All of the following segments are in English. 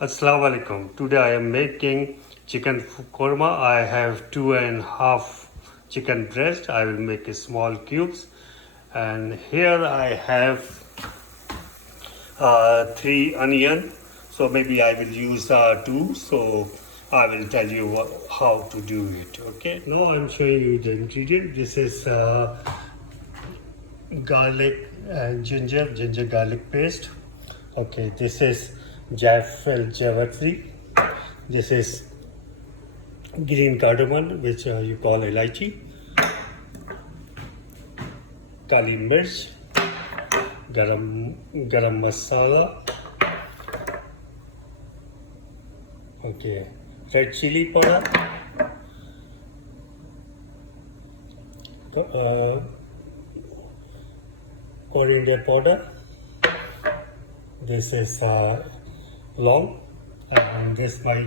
Assalamu alaikum. Today I am making chicken korma. I have 2.5 chicken breast. I will make a small cubes, and here I have 3 onion. So maybe I will use two. So I will tell you how to do it. Okay. Now I'm showing you the ingredient. This is garlic and ginger garlic paste. Okay. This is jaffel jawatri. This is green cardamom, which you call elaichi, kali mirch, garam masala, okay, red chili powder, coriander powder. This is long, and this my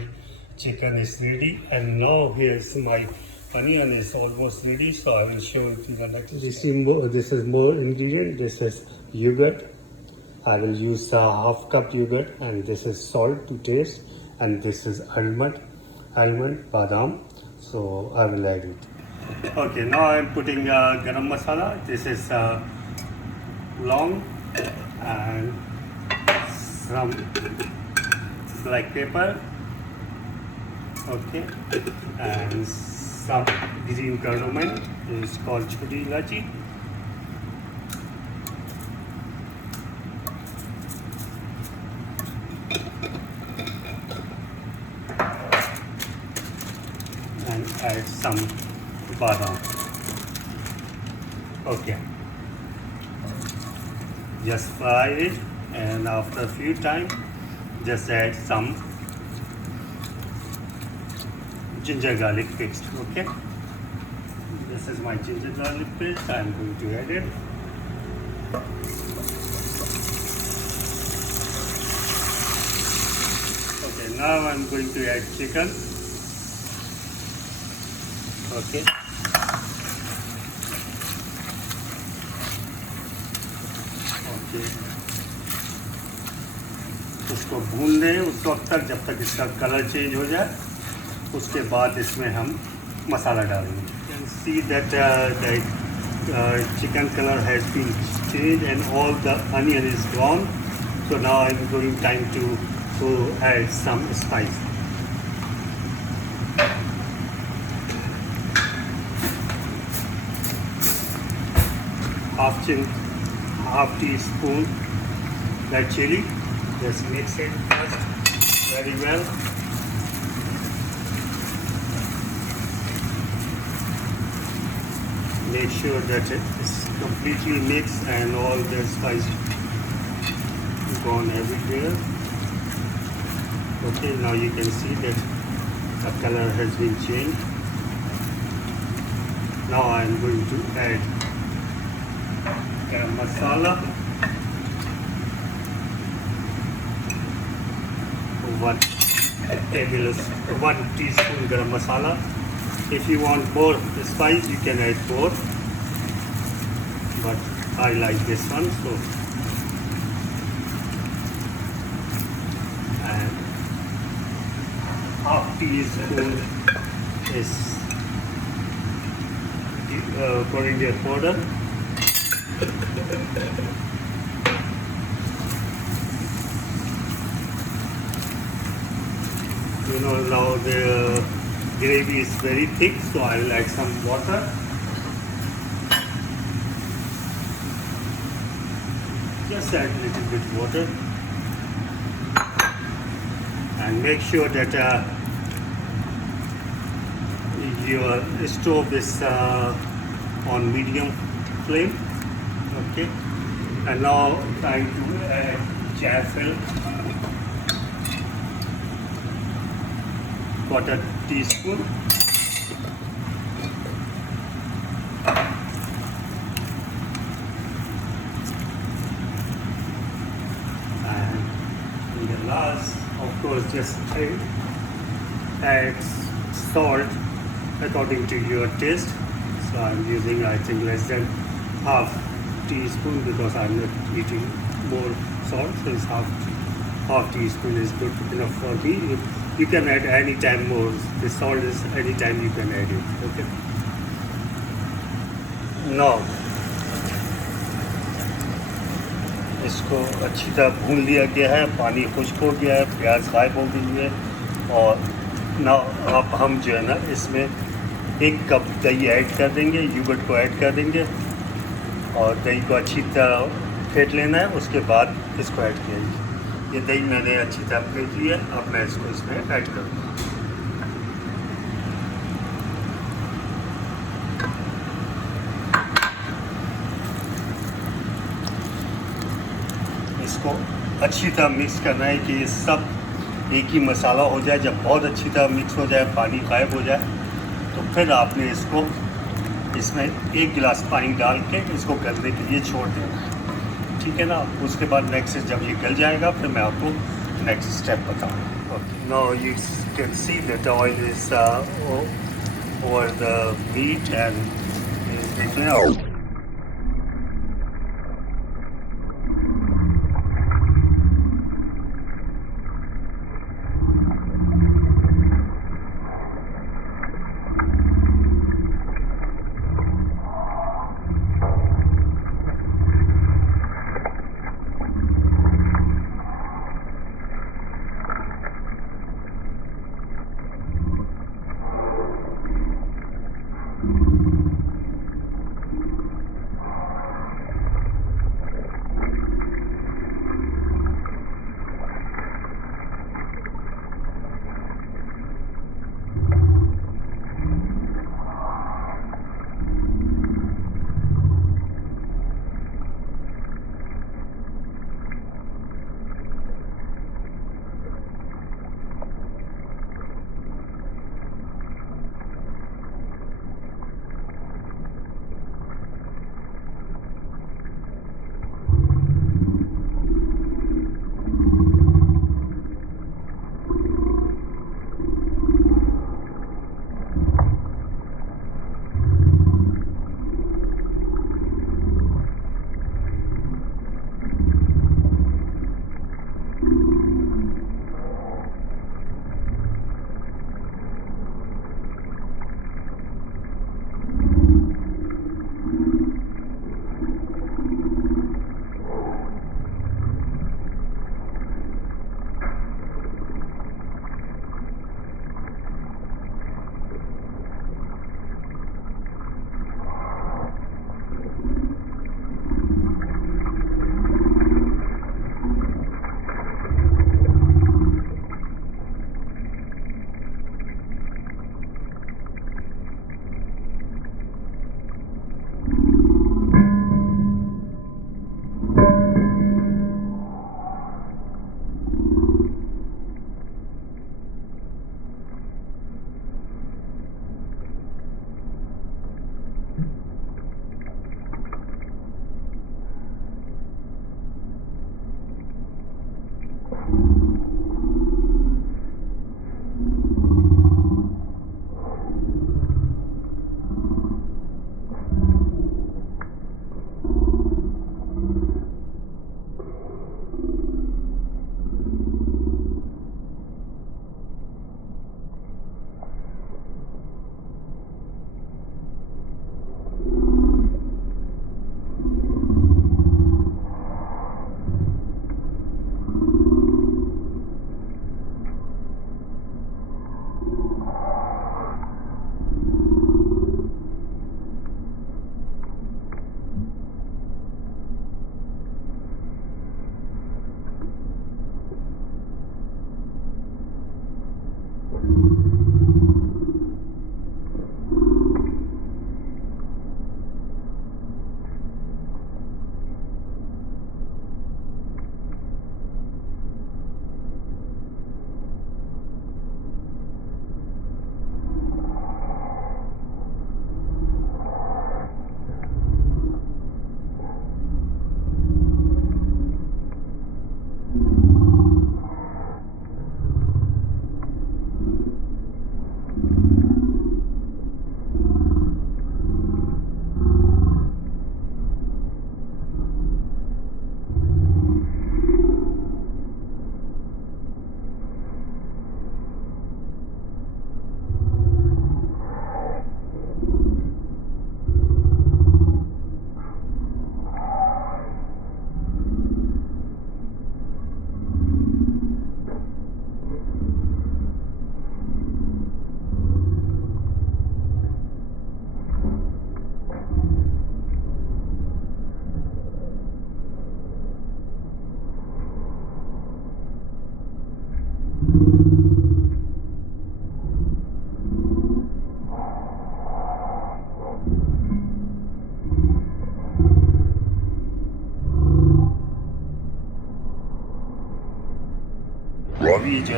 chicken is ready, and now here's my onion is almost ready, so I will show it to the next. This is more ingredient. This is yogurt. I will use half cup yogurt, and this is salt to taste, and this is almond badam. So I will add it. Okay, now I am putting garam masala. This is long and some black pepper, okay, and some green cardamom. This is called choti ilachi. And add some badam. Okay, just fry it, and after a few time just add some ginger garlic paste. Okay, this is my ginger garlic paste. I am going to add it. Okay, now I am going to add chicken. Okay, उसको भून लें उस वक्त तक जब तक इसका colour change हो जाए. उसके बाद इसमें हम मसाला डालेंगे. You can see that the chicken color has been changed and all the onion is gone. So now I'm going time to add some spice. Half teaspoon red chili. Just mix it first very well. Make sure that it is completely mixed and all the spice gone everywhere. Okay, now you can see that the color has been changed. Now I am going to add garam masala, 1 teaspoon garam masala. If you want more spice, you can add more, but I like this one. So, and half teaspoon is coriander powder. You know, now the gravy is very thick, so I will add some water. Just add a little bit water, and make sure that your stove is on medium flame. Okay, and now time to add jaffel, 1/4 teaspoon, and in the last, of course, just add salt according to your taste. So I'm using, I think, less than half teaspoon because I'm not eating more salt, so it's half half teaspoon is good enough for me. You can add any time more. The salt is any time you can add it. Okay. Now इसको अच्छी तरह भून लिया गया है, पानी खुश्क हो गया है, प्याज गायब हो गई है। और ना अब हम जो है ना इसमें 1 कप दही ऐड कर देंगे, योगर्ट को ऐड कर देंगे और दही को अच्छी तरह फेंट लेना है। उसके बाद इसको ऐड किया ये दही मैंने अच्छी तरह फेंट ली है। अब मैं इसको इसमें ऐड करूँगा। इसको अच्छी तरह मिक्स करना है कि ये सब एक ही मसाला हो जाए। जब बहुत अच्छी तरह मिक्स हो जाए, पानी गायब हो जाए, तो फिर आपने इसको इसमें 1 गिलास पानी डाल के इसको गलने के लिए छोड़ देना है। ठीक है ना। उसके बाद नेक्स्ट जब ये गल जाएगा फिर मैं आपको नेक्स्ट स्टेप बताऊँगा। Okay, now you can see that the oil is over the meat and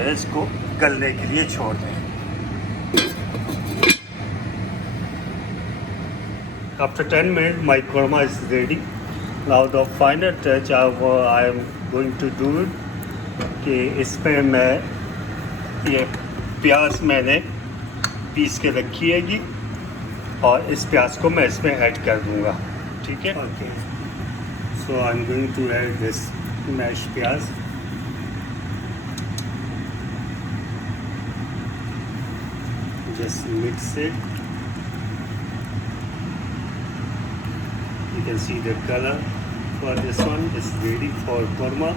है इसको गलने के लिए छोड़ दें। After 10 minutes, my korma is ready. Now the final touch I am going to do कि इसमें मैं ये प्याज मैंने पीस के रखी हैगी और इस प्याज को मैं इसमें ऐड कर दूंगा, ठीक है। Okay, so I am going to add this mash pyaaz. Just mix it. You can see the color for this one is ready for korma.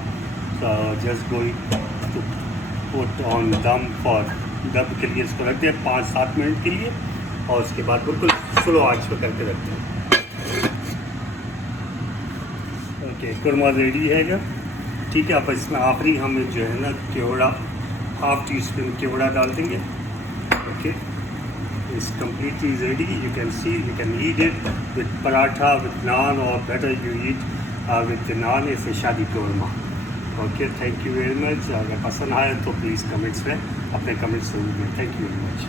So just going to put on dum for दम के लिए इसको रख दिया 5-7 minute के लिए और उसके बाद बिल्कुल स्लो आंच पे करके रखते हैं। ओके, कोरमा रेडी है, ठीक है। अब इसमें आखिरी हम जो है ना केवड़ा 1/2 टीस्पून केवड़ा डाल देंगे। Okay, is completely ready. You can see, you can eat it with paratha, with naan, or better you eat with the naan. It's a shadi korma. Okay, thank you very much. अगर पसंद आए तो please comments में अपने comments जरूर दें। Thank you very much.